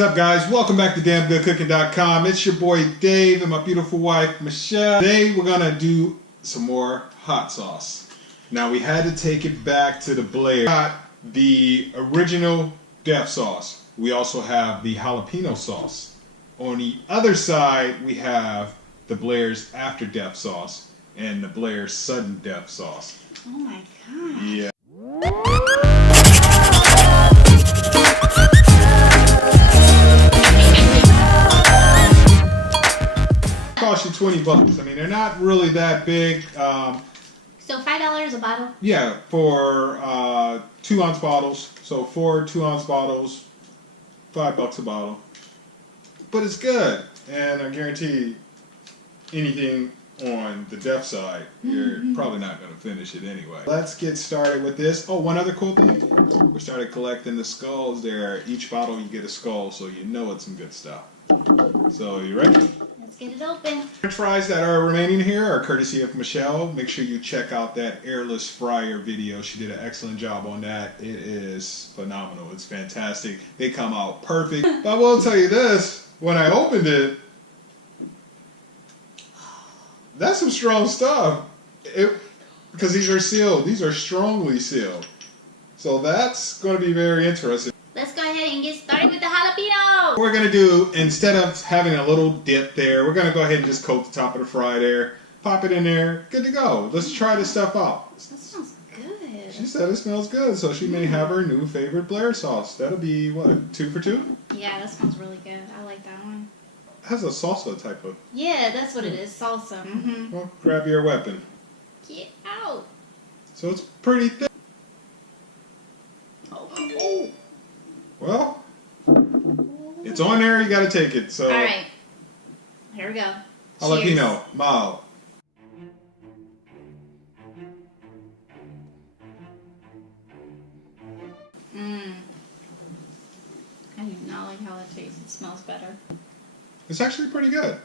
What's up, guys? Welcome back to DamnGoodCooking.com. It's your boy Dave and my beautiful wife Michelle. Today we're gonna do some more hot sauce. Now we had to take it back to the Blair. Got the original death sauce. We also have the jalapeno sauce. On the other side we have the Blair's after death sauce and the Blair's sudden death sauce. Oh my god. Yeah. Cost you $20. I mean, they're not really that big. So $5 a bottle? Yeah, for 2-ounce bottles. So 4 2-ounce bottles, $5 a bottle. But it's good, and I guarantee anything on the deaf side, you're probably not going to finish it anyway. Let's get started with this. Oh, one other cool thing. We started collecting the skulls there. Each bottle you get a skull, so you know it's some good stuff. So, you ready? Let's get it open. French fries that are remaining here are courtesy of Michelle. Make sure you check out that airless fryer video. She did an excellent job on that. It is phenomenal. It's fantastic. They come out perfect. But I will tell you this, when I opened it, that's some strong stuff. Because these are sealed. These are strongly sealed. So that's going to be very interesting. Let's go ahead and get started with the jalapeno. What we're going to do, instead of having a little dip there, we're going to go ahead and just coat the top of the fry there. Pop it in there. Good to go. Let's try this stuff out. That smells good. She said it smells good, so she may have her new favorite Blair sauce. That'll be, what, 2 for 2? Yeah, that smells really good. I like that one. It has a salsa type of... Yeah, that's what it is. Salsa. Well, grab your weapon. Get out. So it's pretty thick. Oh. Well, it's on there. You got to take it. So. All right. Here we go. Jalapeno, mild. I do not like how it tastes. It smells better. It's actually pretty good.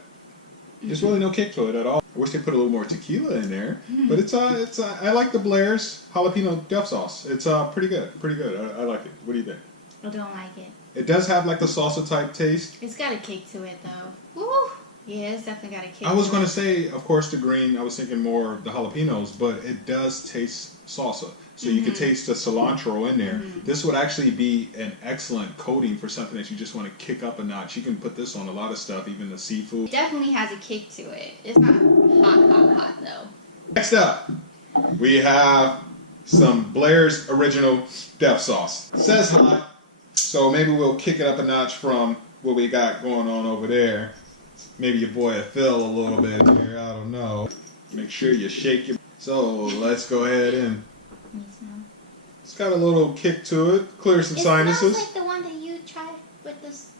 There's really no kick to it at all. I wish they put a little more tequila in there, but I like the Blair's jalapeno death sauce. It's pretty good, pretty good. I like it. What do you think? I don't like it. It does have like the salsa type taste. It's got a kick to it though. Woo! Yeah, it's definitely got a kick. I was going to say, of course, the green. I was thinking more of the jalapenos, but it does taste salsa. So you can taste the cilantro in there. This would actually be an excellent coating for something that you just want to kick up a notch. You can put this on a lot of stuff, even the seafood. It definitely has a kick to it. It's not hot though. Next up, we have some Blair's original death sauce. It says hot, so maybe we'll kick it up a notch from what we got going on over there. Maybe your boy Phil a little bit here, I don't know. Make sure you shake your... So let's go ahead and... It's got a little kick to it, clear some sinuses. It smells like the one that you tried with this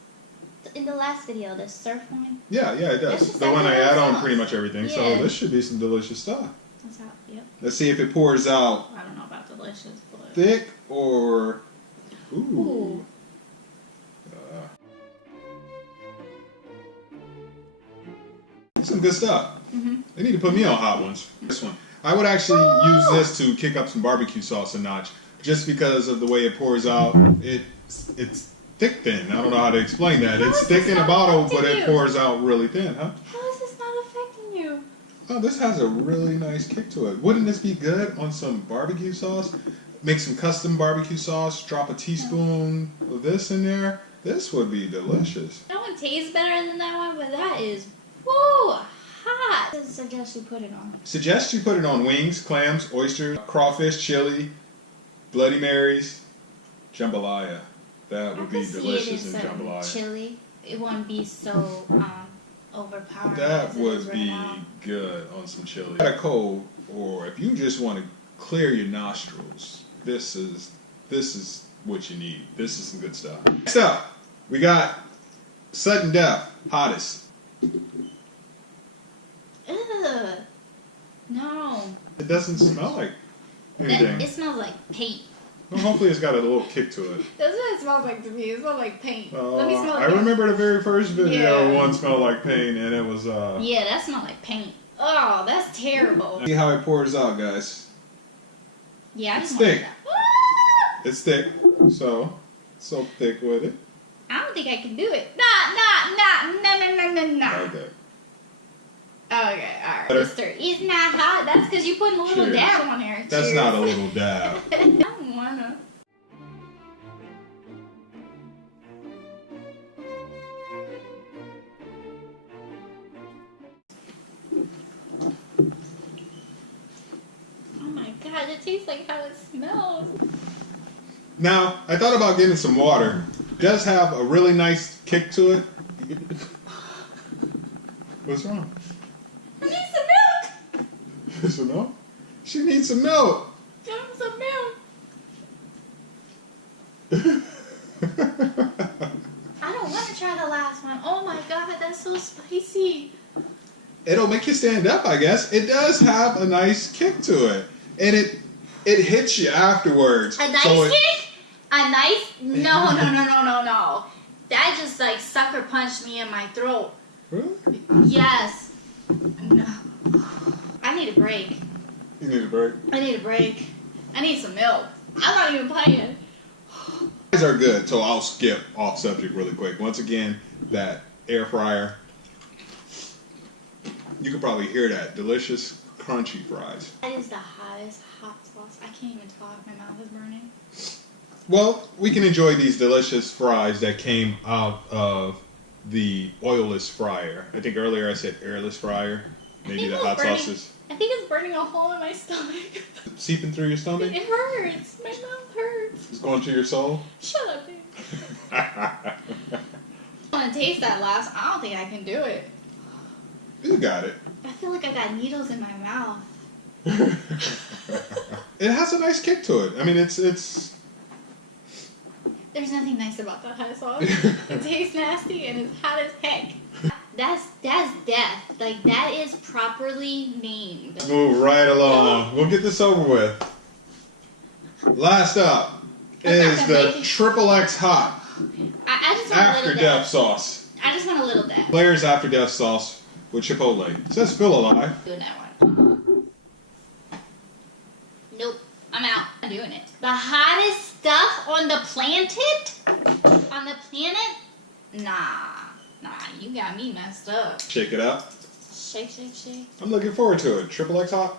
in the last video, the surf one. Yeah, it does. The one I add on pretty much everything. Yeah. So this should be some delicious stuff. That's how, yep. Let's see if it pours out. I don't know about delicious, but... Thick or... Ooh. Some good stuff. They need to put me on hot ones. This one. I would actually use this to kick up some barbecue sauce a notch, just because of the way it pours out. It's thick thin. I don't know how to explain that. It's thick in a bottle, but it pours out really thin, huh? How is this not affecting you? Oh, this has a really nice kick to it. Wouldn't this be good on some barbecue sauce? Make some custom barbecue sauce, drop a teaspoon of this in there. This would be delicious. That one tastes better than that one, but that is, woo, hot. I suggest you put it on. Suggest you put it on wings, clams, oysters, crawfish, chili, Bloody Marys, jambalaya. That would be delicious in jambalaya. Chili, it wouldn't be so overpowering. That would be good on some chili. Got a cold, or if you just want to clear your nostrils, this is what you need. This is some good stuff. Next up, we got sudden death, hottest. Ugh. No. It doesn't smell like anything. It smells like paint. Well, hopefully it's got a little kick to it. That's what it smells like to me. It smells like paint. Let me smell it. I remember the very first video, one smelled like paint, and it was... Yeah, that smelled like paint. Oh, that's terrible. See how it pours out, guys. Yeah, it's thick. It's thick, so thick with it. I don't think I can do it. No. Okay. Okay, alright. Better? Mister, it's not hot. That's because you're putting a little Cheers. dab on there. That's Cheers. not a little dab. I don't wanna. Oh my god, it tastes like how it smells. Now, I thought about getting some water. It does have a really nice kick to it. What's wrong? I need some milk. Some milk? She needs some milk. Give him some milk. I don't want to try the last one. Oh my god, that's so spicy. It'll make you stand up, I guess. It does have a nice kick to it. And it hits you afterwards. A nice kick? A nice? No. That just like sucker punched me in my throat. Really? Yes. No. I need a break. You need a break? I need a break. I need some milk. I'm not even playing. These are good, so I'll skip off subject really quick. Once again, that air fryer. You can probably hear that. Delicious, crunchy fries. That is the hottest hot sauce. I can't even talk. My mouth is burning. Well, we can enjoy these delicious fries that came out of the oilless fryer. I think earlier I said airless fryer. Maybe the hot sauces. I think it's burning a hole in my stomach. Seeping through your stomach? It hurts. My mouth hurts. It's going to your soul? Shut up, dude. I want to taste that last. I don't think I can do it. You got it. I feel like I got needles in my mouth. It has a nice kick to it. I mean, it's. There's nothing nice about that hot sauce. It tastes nasty and it's hot as heck. That's death. Like, that is properly named. Move right along. We'll get this over with. Last up is the XXX Hot I just want a After little Death sauce. I just want a little death. Blair's After Death sauce with Chipotle. It says feel alive. Doing that one. Nope. I'm out. I'm doing it. The hottest stuff on the planet? On the planet? Nah, you got me messed up. Shake it up. Shake. I'm looking forward to it. XXX Hot.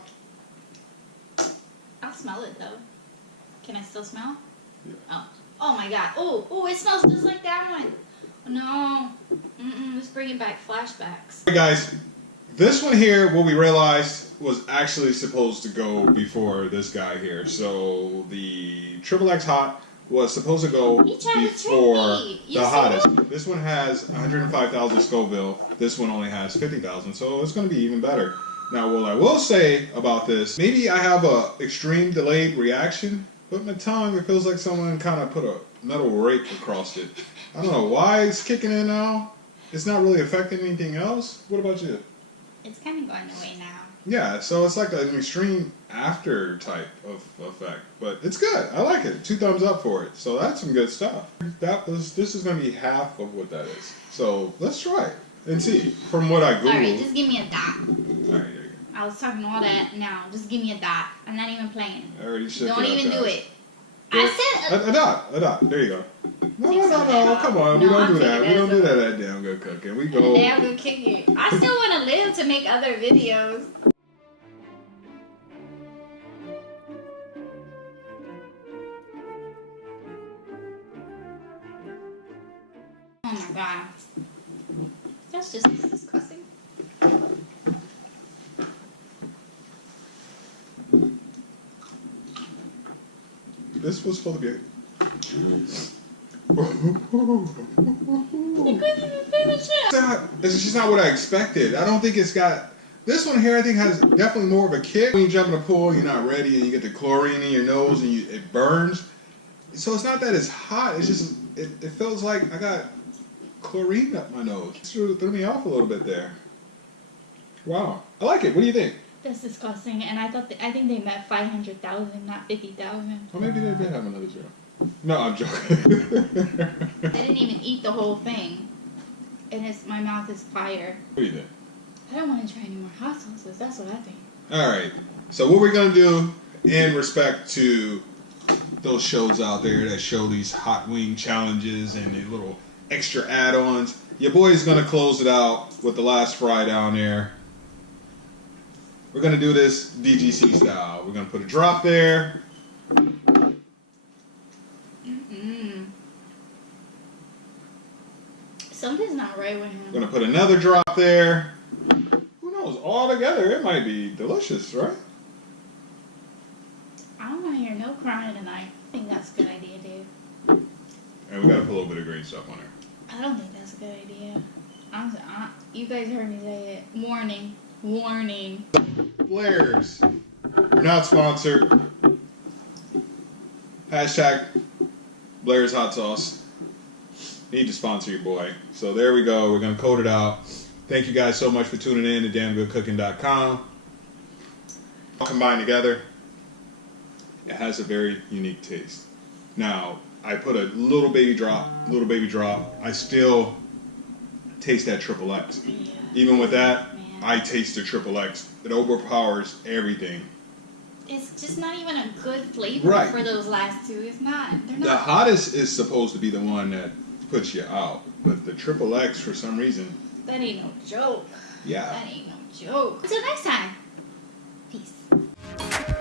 I'll smell it though. Can I still smell? Yeah. Oh my god. Oh, it smells just like that one. No. It's bringing back flashbacks. Hey guys, this one here, what we realized was actually supposed to go before this guy here. So the XXX Hot was supposed to go before the hottest. This one has 105,000 Scoville. This one only has 50,000, so it's going to be even better. Now, what I will say about this, maybe I have a extreme delayed reaction, but my tongue, it feels like someone kind of put a metal rake across it. I don't know why it's kicking in now. It's not really affecting anything else. What about you? It's kind of going away now. Yeah, so it's like an extreme after type of effect, but it's good. I like it. 2 thumbs up for it. So that's some good stuff. This is going to be half of what that is. So let's try it and see. From what I googled. Alright, just give me a dot. Alright, there you go. I was talking all that. Now, just give me a dot. I'm not even playing. I already shook Don't it up, even do guys. it. I said A dot. There you go. No, come on. No, We don't I'm do that. taking We don't that do that at Damn Good Cooking. We go. Damn good kicking. I still want to live to make other videos. Oh my god. That's just disgusting. This was supposed to be. You couldn't even finish it. It's just not what I expected. I don't think it's got. This one here, I think, has definitely more of a kick. When you jump in a pool, you're not ready, and you get the chlorine in your nose, and it burns. So it's not that it's hot. It's just it feels like I got chlorine up my nose. It threw me off a little bit there. Wow, I like it. What do you think? That's disgusting. And I think they meant 500,000, not 50,000. Well, maybe they did have another zero. No, I'm joking. I didn't even eat the whole thing, and my mouth is fire. What do you think? I don't want to try any more hot sauces. That's what I think. All right. So what we're gonna do in respect to those shows out there that show these hot wing challenges and the little extra add-ons. Your boy's gonna close it out with the last fry down there. We're gonna do this DGC style. We're gonna put a drop there. Something's not right with him. We're gonna put another drop there. Who knows? All together, it might be delicious, right? I don't want to hear no crying tonight. I think that's a good idea, dude. And we gotta put a little bit of green stuff on there. I don't think that's a good idea. You guys heard me say it. Warning. Warning. Blair's. We're not sponsored. Hashtag Blair's hot sauce. Need to sponsor your boy. So there we go. We're gonna code it out. Thank you guys so much for tuning in to damngoodcooking.com. All combined together, it has a very unique taste. Now, I put a little baby drop. I still taste that triple X. Yeah. Even with that, Man. I taste the triple X. It overpowers everything. It's just not even a good flavor Right. for those last two. It's not. They're The not. hottest is supposed to be the one that puts you out, but the triple X, for some reason, That ain't no joke. yeah. That ain't no joke. Until next time. Peace.